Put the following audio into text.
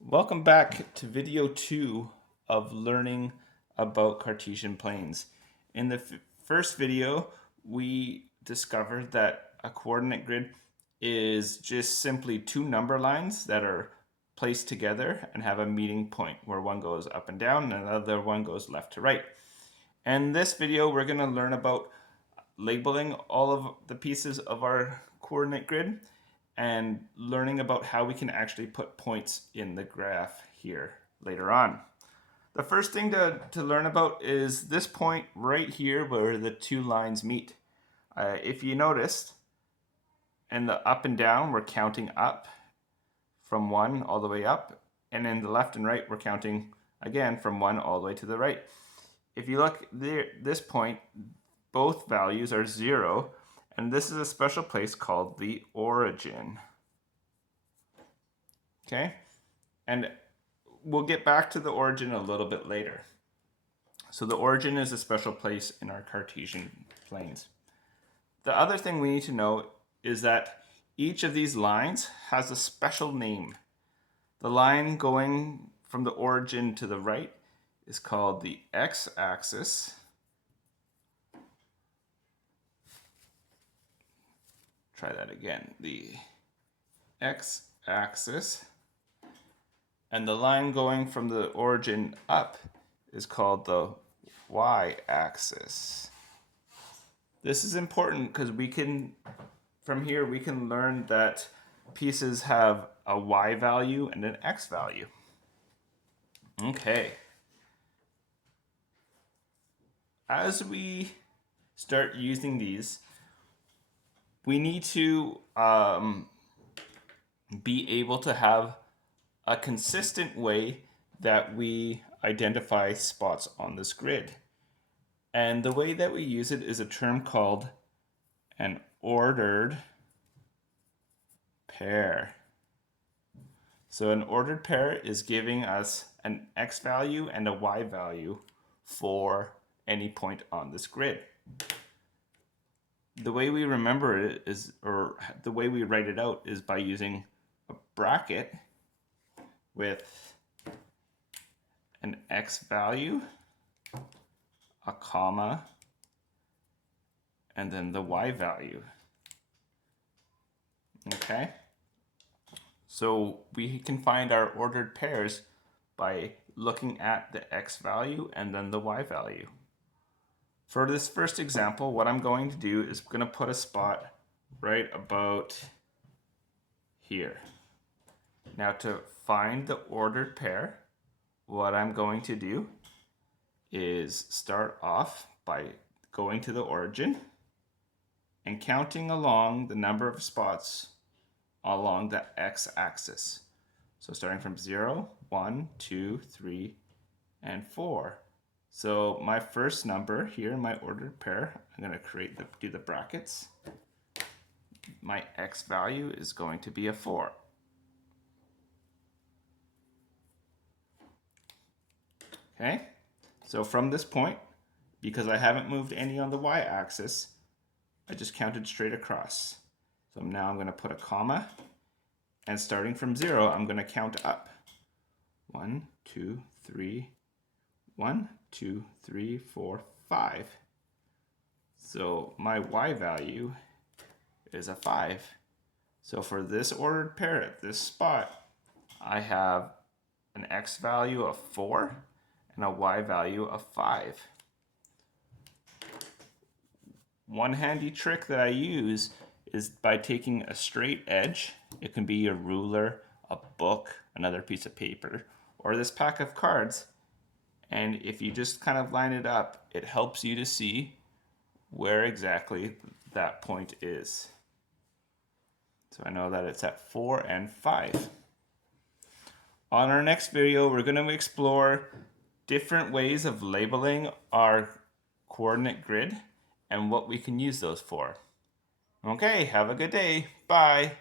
Welcome back to video 2 of learning about Cartesian planes. In the first video, we discovered that a coordinate grid is just simply two number lines that are placed together and have a meeting point where one goes up and down and the other one goes left to right. In this video, we're going to learn about labeling all of the pieces of our coordinate grid and learning about how we can actually put points in the graph here later on. The first thing to learn about is this point right here where the two lines meet. If you noticed, in the up and down, we're counting up from 1 all the way up, and in the left and right, we're counting again from 1 all the way to the right. If you look there, this point, both values are 0, and this is a special place called the origin. Okay, and we'll get back to the origin a little bit later. So the origin is a special place in our Cartesian planes. The other thing we need to know is that each of these lines has a special name. The line going from the origin to the right is called the x-axis. Try that again. The x-axis. And the line going from the origin up is called the y-axis. This is important because from here we can learn that pieces have a y value and an x value. Okay. As we start using these, we need to be able to have a consistent way that we identify spots on this grid. And the way that we use it is a term called an ordered pair. So an ordered pair is giving us an x value and a y value for any point on this grid. The way we remember it is, or the way we write it out is by using a bracket with an x value, a comma, and then the y value. Okay? So we can find our ordered pairs by looking at the x value and then the y value. For this first example, what I'm going to do is I'm going to put a spot right about here. Now to find the ordered pair, what I'm going to do is start off by going to the origin and counting along the number of spots along the x-axis. So starting from 0, 1, 2, 3, and 4. So my first number here, my ordered pair, I'm going to do the brackets. My x value is going to be a 4. Okay, so from this point, because I haven't moved any on the y-axis, I just counted straight across. So now I'm going to put a comma, and starting from 0, I'm going to count up. 1, 2, 3, 1, 2, 3, 4, 5. So my y value is a 5. So for this ordered pair at this spot, I have an x value of 4 and a y value of 5. One handy trick that I use is by taking a straight edge. It can be a ruler, a book, another piece of paper, or this pack of cards. And if you just kind of line it up, it helps you to see where exactly that point is. So I know that it's at 4 and 5. On our next video, we're going to explore different ways of labeling our coordinate grid and what we can use those for. Okay, have a good day. Bye.